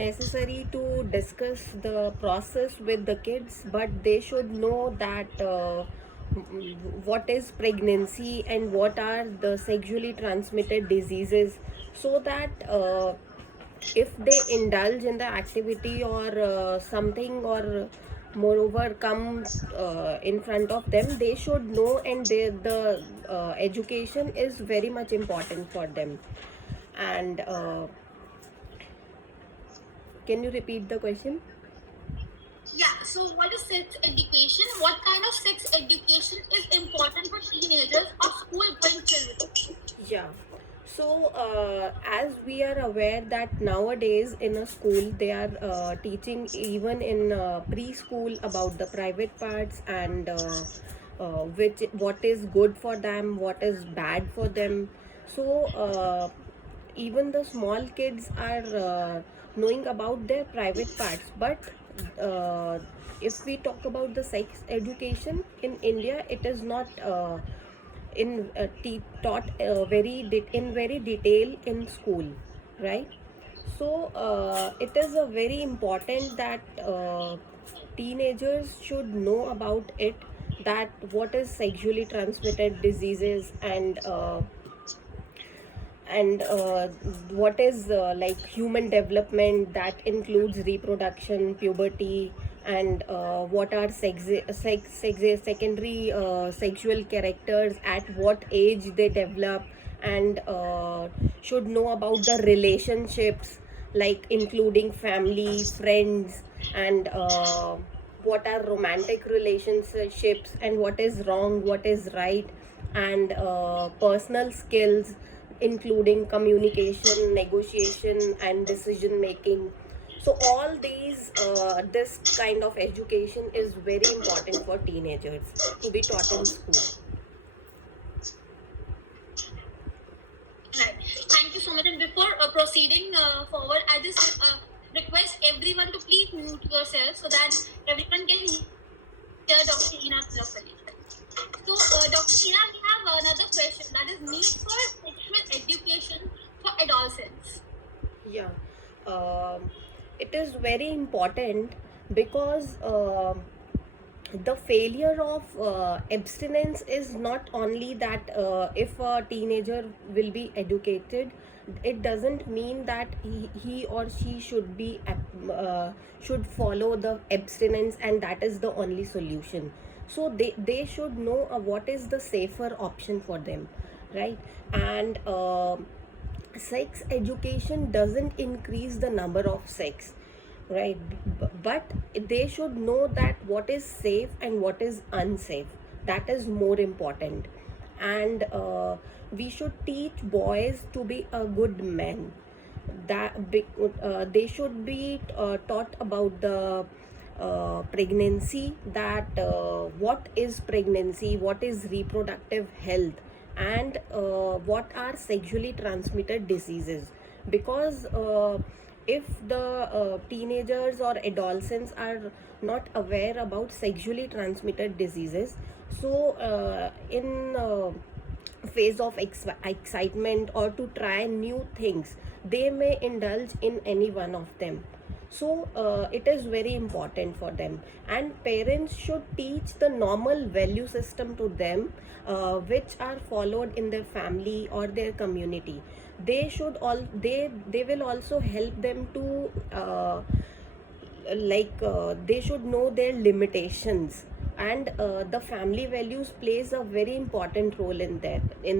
necessary to discuss the process with the kids, but they should know that what is pregnancy and what are the sexually transmitted diseases, so that if they indulge in the activity or something, or moreover come in front of them, they should know, and the education is very much important for them. And can you repeat the question? Yeah, so what is sex education? What kind of sex education is important for teenagers or school going children? Yeah. So, as we are aware that nowadays in a school they are teaching even in preschool about the private parts, and which what is good for them, what is bad for them. So, even the small kids are knowing about their private parts, but if we talk about the sex education in India, it is not taught in very detail in school, right? So it is a very important that teenagers should know about it, that what is sexually transmitted diseases, and what is like human development, that includes reproduction, puberty, and what are secondary sexual characters, at what age they develop, and should know about the relationships, like including family, friends, and what are romantic relationships, and what is wrong, what is right, and personal skills, including communication, negotiation, and decision making. So all these, this kind of education is very important for teenagers to be taught in school. Right. Thank you so much. And before proceeding forward, I just request everyone to please mute yourself so that everyone can hear Dr. Ina properly. So, Dr. Ina, we have another question, that is need for sexual education for adolescents. Yeah, um, it is very important because the failure of abstinence is not only that if a teenager will be educated, it doesn't mean that he or she should follow the abstinence and that is the only solution. So they should know what is the safer option for them, right? And sex education doesn't increase the number of sex, right? But they should know that what is safe and what is unsafe, that is more important. And we should teach boys to be a good man, they should be taught about the pregnancy, that what is pregnancy, what is reproductive health, and what are sexually transmitted diseases. Because if the teenagers or adolescents are not aware about sexually transmitted diseases, so in phase of excitement or to try new things, they may indulge in any one of them. So it is very important for them, and parents should teach the normal value system to them, which are followed in their family or their community. They will also help them to they should know their limitations, and the family values plays a very important role in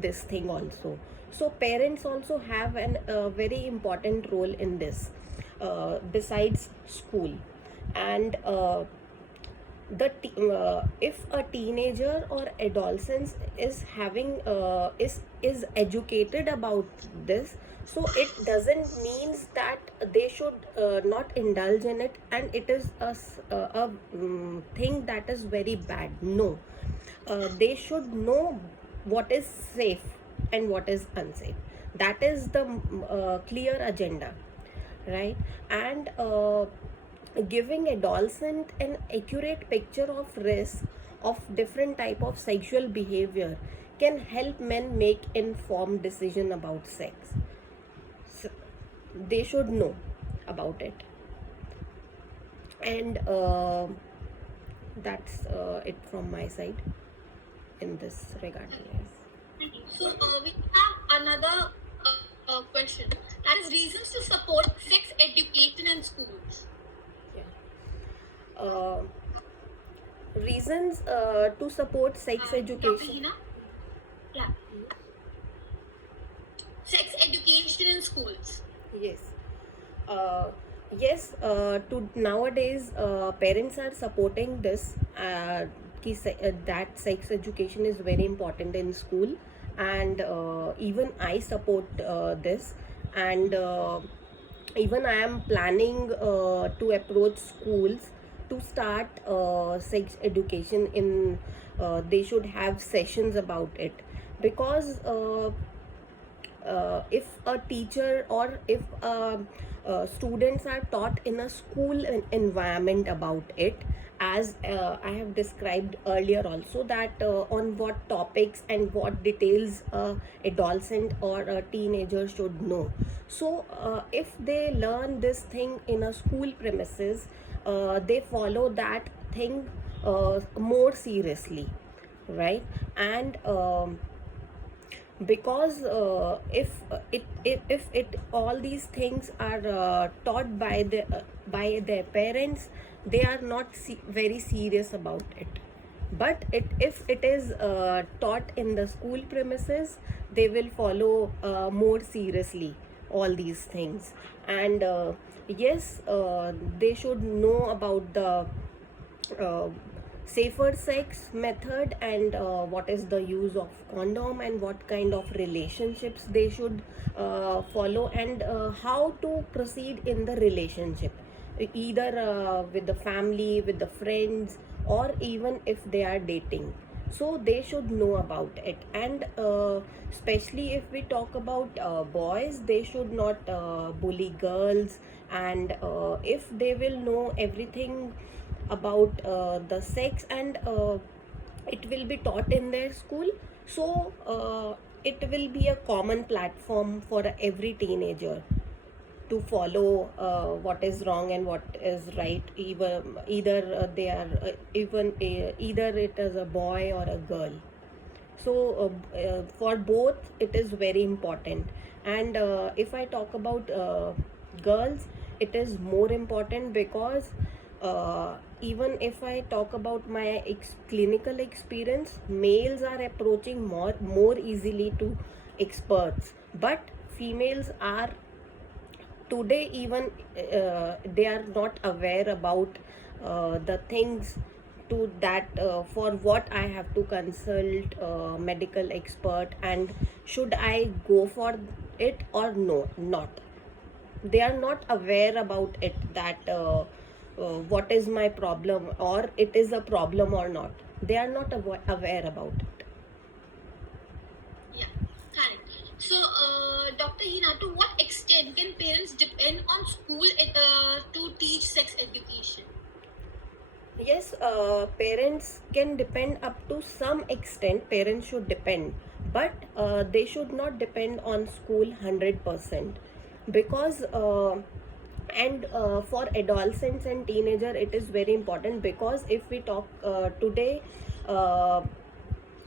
this thing also. So parents also have an very important role in this, besides school. And if a teenager or adolescent is having is educated about this, so it doesn't means that they should not indulge in it, and it is thing that is very bad. No, they should know what is safe and what is unsafe. That is the clear agenda, right? And giving adolescent an accurate picture of risk of different type of sexual behavior can help men make informed decision about sex. So they should know about it. And that's it from my side in this regard. Yes. So we have another question. That is reasons to support sex education in schools. Yeah. Reasons to support sex Dr. education. Hina? Yeah. Sex education in schools. Yes. Yes, to nowadays parents are supporting this, that sex education is very important in school, and even I support this, and even I am planning to approach schools to start sex education in, they should have sessions about it, because if a teacher or if students are taught in a school environment about it, as I have described earlier also, that on what topics and what details adolescent or a teenager should know. So if they learn this thing in a school premises, they follow that thing more seriously, right? And because if it all these things are taught by their parents, they are not very serious about it. But if it is taught in the school premises, they will follow more seriously all these things. And yes, they should know about the uh, safer sex method, and what is the use of condom, and what kind of relationships they should follow, and how to proceed in the relationship, either with the family, with the friends, or even if they are dating. So they should know about it. And especially if we talk about boys, they should not bully girls. And if they will know everything about the sex, and it will be taught in their school, so it will be a common platform for every teenager to follow what is wrong and what is right, even either they are either it is a boy or a girl. So for both it is very important. And if I talk about girls, it is more important, because even if I talk about my clinical experience, males are approaching more easily to experts, but females are today even they are not aware about the things, to that for what I have to consult medical expert, and should I go for it or no not. They are not aware about it, that what is my problem, or it is a problem or not. They are not aware about it. Yeah, correct. So, Dr. Hina, to what extent can parents depend on school to teach sex education? Yes, parents can depend up to some extent. Parents should depend, but they should not depend on school 100%, because and for adolescents and teenager it is very important, because if we talk today, uh,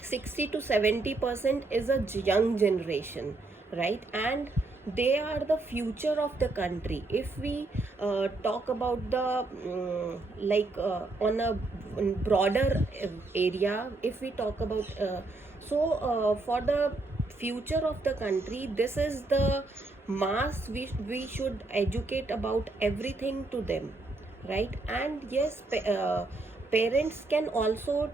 60 to 70% is a young generation, right? And they are the future of the country. If we talk about the on a broader area, if we talk about for the future of the country, this is the mass we should educate about everything to them, right? And yes, parents can also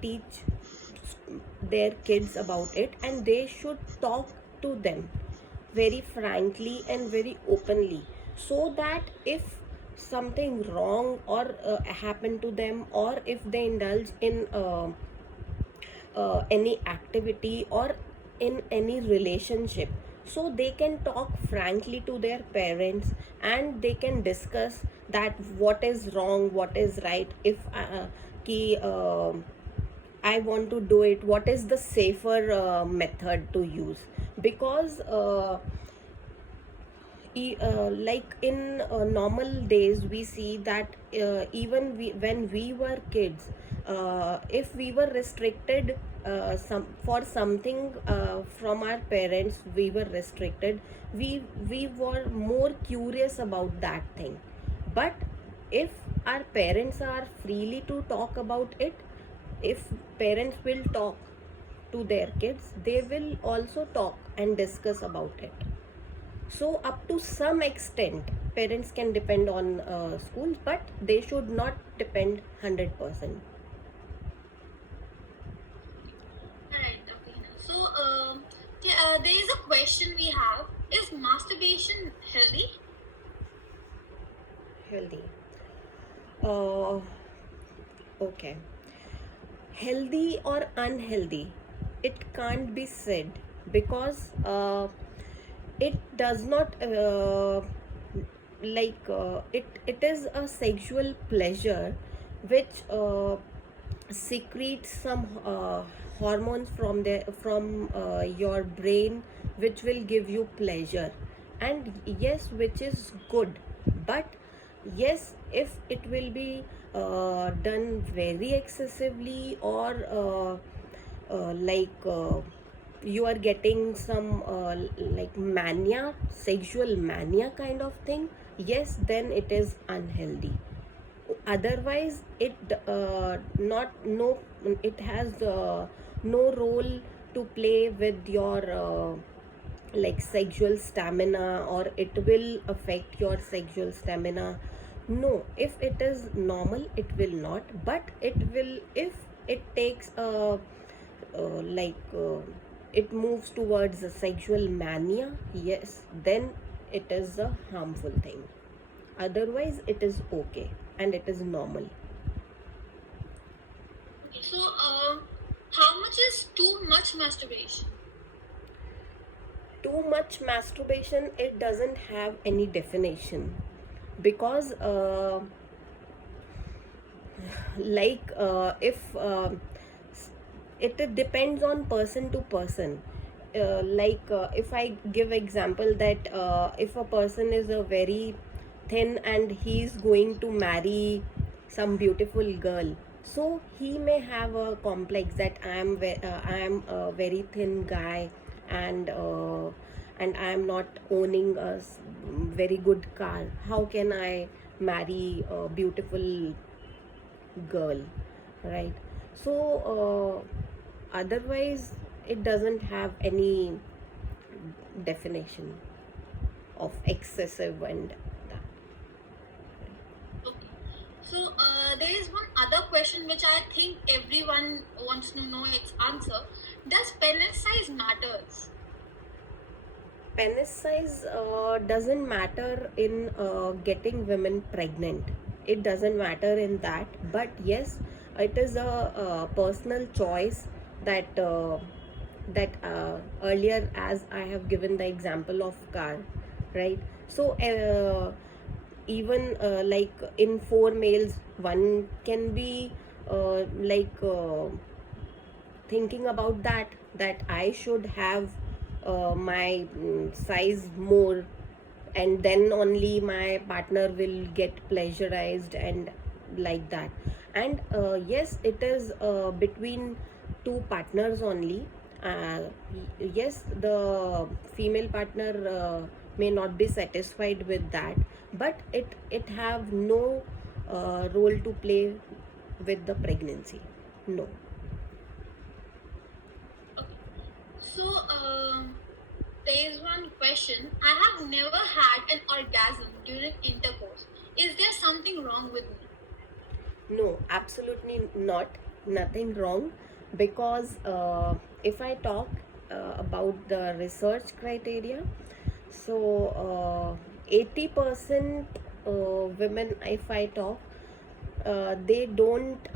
teach their kids about it, and they should talk to them very frankly and very openly, so that if something wrong or happen to them, or if they indulge in any activity or in any relationship, so they can talk frankly to their parents, and they can discuss that what is wrong, what is right. If ki I want to do it, what is the safer method to use? Because like in normal days we see that even when we were kids, if we were restricted for something from our parents, we were restricted, we were more curious about that thing. But if our parents are freely to talk about it, if parents will talk to their kids, they will also talk and discuss about it. So up to some extent parents can depend on schools, but they should not depend 100%. Alright, okay. So, yeah, there is a question we have: is masturbation healthy? Healthy, uh, okay, healthy or unhealthy, it can't be said, because it does not it is a sexual pleasure which secretes some hormones from your brain, which will give you pleasure, and yes, which is good. But yes, if it will be done very excessively, or you are getting some like mania, sexual mania kind of thing, yes, then it is unhealthy. Otherwise it not no it has no role to play with your like sexual stamina, or it will affect your sexual stamina. No, if it is normal it will not, but it will if it takes it moves towards a sexual mania, yes, then it is a harmful thing. Otherwise it is okay and it is normal. Okay, so, how much is too much masturbation? Too much masturbation, it doesn't have any definition, because if it depends on person to person. If I give example that if a person is a very thin and he's going to marry some beautiful girl, so he may have a complex that I am a very thin guy, and I am not owning a very good car. How can I marry a beautiful girl, right? So otherwise it doesn't have any definition of excessive and that. Okay. So, there is one other question which I think everyone wants to know its answer. Does penis size matters? Penis size doesn't matter in getting women pregnant. It doesn't matter in that, but yes, it is a personal choice that earlier, as I have given the example of car, right? So even like in four males, one can be thinking about that I should have my size more, and then only my partner will get pleasurized and like that. And yes, it is between two partners only. Yes, the female partner may not be satisfied with that, but it have no role to play with the pregnancy. No. Okay. So, there is one question. I have never had an orgasm during intercourse. Is there something wrong with me? No, absolutely not. Nothing wrong, because if I talk about the research criteria, so 80% women, if I talk, they don't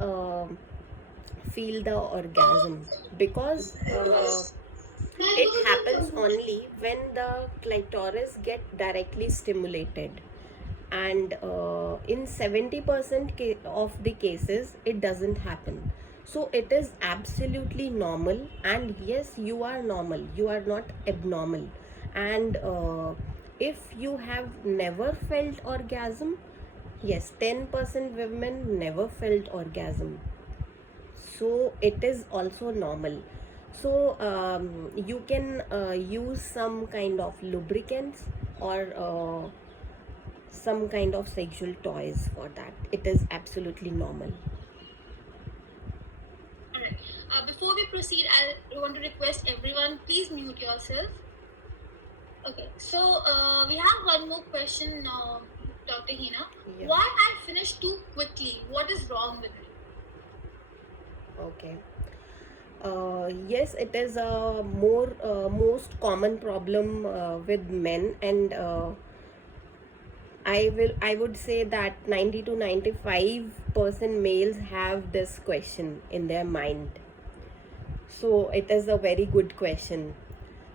feel the orgasm, because it happens only when the clitoris get directly stimulated, and in 70% of the cases it doesn't happen. So it is absolutely normal, and yes, you are normal, you are not abnormal. And If you have never felt orgasm, yes, 10% women never felt orgasm. So it is also normal. So you can use some kind of lubricants or some kind of sexual toys for that. It is absolutely normal. Alright. Before we proceed, I want to request everyone, please mute yourself. Okay, so we have one more question, Dr. Hina. Yeah. Why I finished too quickly? What is wrong with me? Okay. Yes, it is a most common problem with men, and I would say that 90 to 95% males have this question in their mind. So it is a very good question.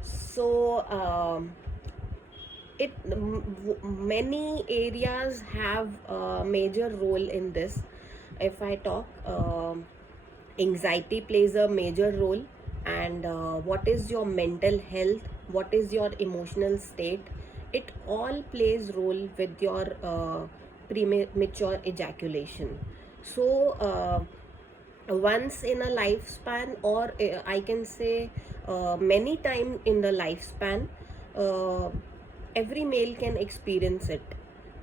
So many areas have a major role in this. If I talk, anxiety plays a major role, and what is your mental health, what is your emotional state, it all plays role with your premature ejaculation. So once in a lifespan, or I can say many time in the lifespan, uh, every male can experience it,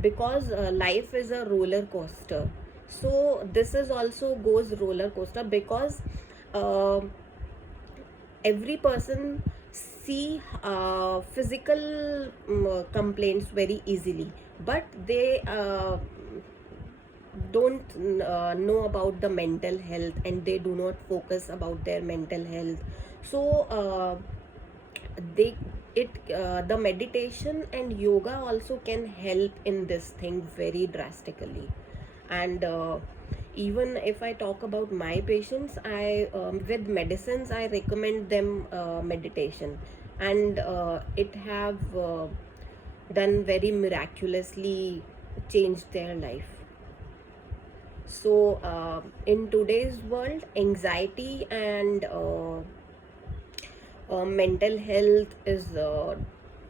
because life is a roller coaster. So this is also goes roller coaster, because uh, every person see physical complaints very easily, but they don't know about the mental health, and they do not focus about their mental health. So they it the meditation and yoga also can help in this thing very drastically. And even if I talk about my patients, I with medicines I recommend them meditation, and it have done very miraculously changed their life. So in today's world, anxiety and mental health is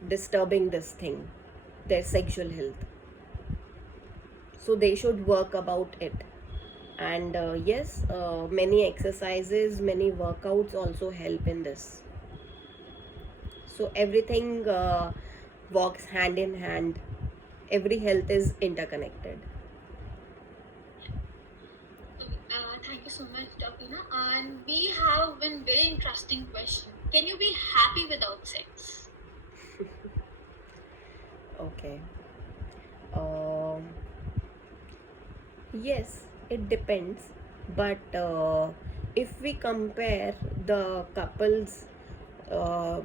disturbing this thing, their sexual health. So they should work about it. And yes, many exercises, many workouts also help in this. So everything walks hand in hand. Every health is interconnected. Okay, thank you so much, Dr. Hina. And we have one very interesting question. Can you be happy without sex? Okay. Um, yes, it depends. But if we compare the couples uh,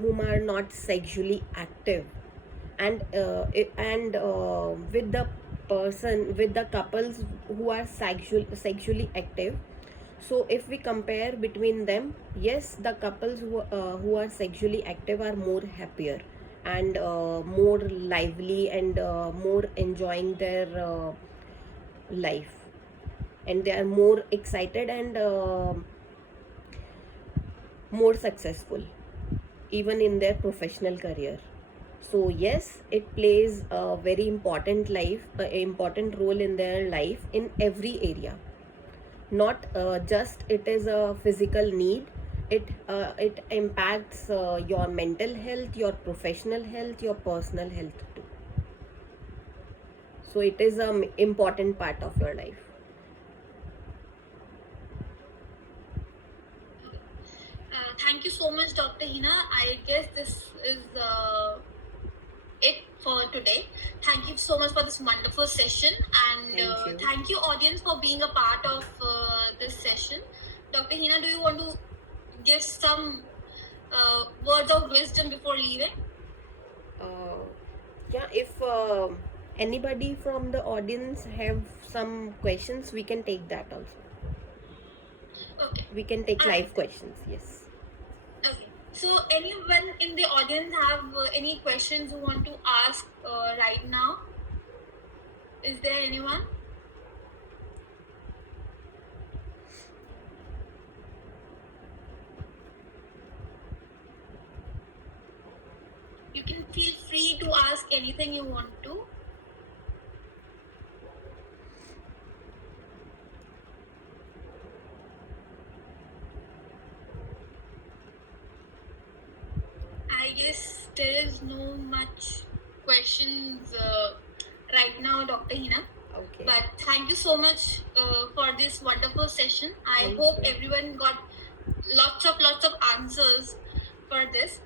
whom are not sexually active, and with the person, with the couples who are sexually active, so if we compare between them, yes, the couples who are sexually active are more happier, and more lively, and more enjoying their life, and they are more excited, and more successful even in their professional career. So yes, it plays a very important role in their life in every area. Not just it is a physical need. It impacts your mental health, your professional health, your personal health too. So it is an important part of your life. Thank you so much, Dr. Hina. I guess this is it for today. Thank you so much for this wonderful session, and Thank you. thank you, audience, for being a part of this session. Dr. Hina, do you want to give some words of wisdom before leaving? uh, yeah, if anybody from the audience have some questions, we can take that also. Okay. We can take All right. live questions. Yes. Okay. So, anyone in the audience have any questions you want to ask right now? Is there anyone? You can feel free to ask anything you want to. I guess there is no much questions right now, Dr. Hina. Okay. But thank you so much for this wonderful session. I Thank hope you. everyone got lots of answers for this.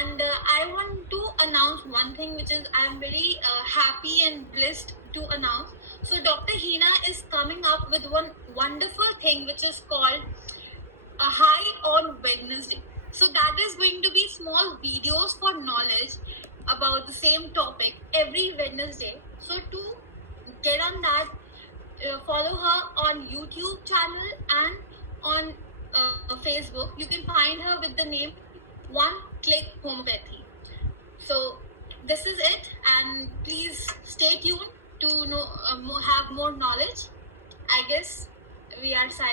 And I want to announce one thing, which is I'm very happy and blessed to announce. So Dr. Hina is coming up with one wonderful thing, which is called a high on Wednesday. So that is going to be small videos for knowledge about the same topic every Wednesday. So to get on that, follow her on YouTube channel and on Facebook. You can find her with the name One Click Homeopathy. So this is it, and please stay tuned to know have more knowledge. I guess we are signing.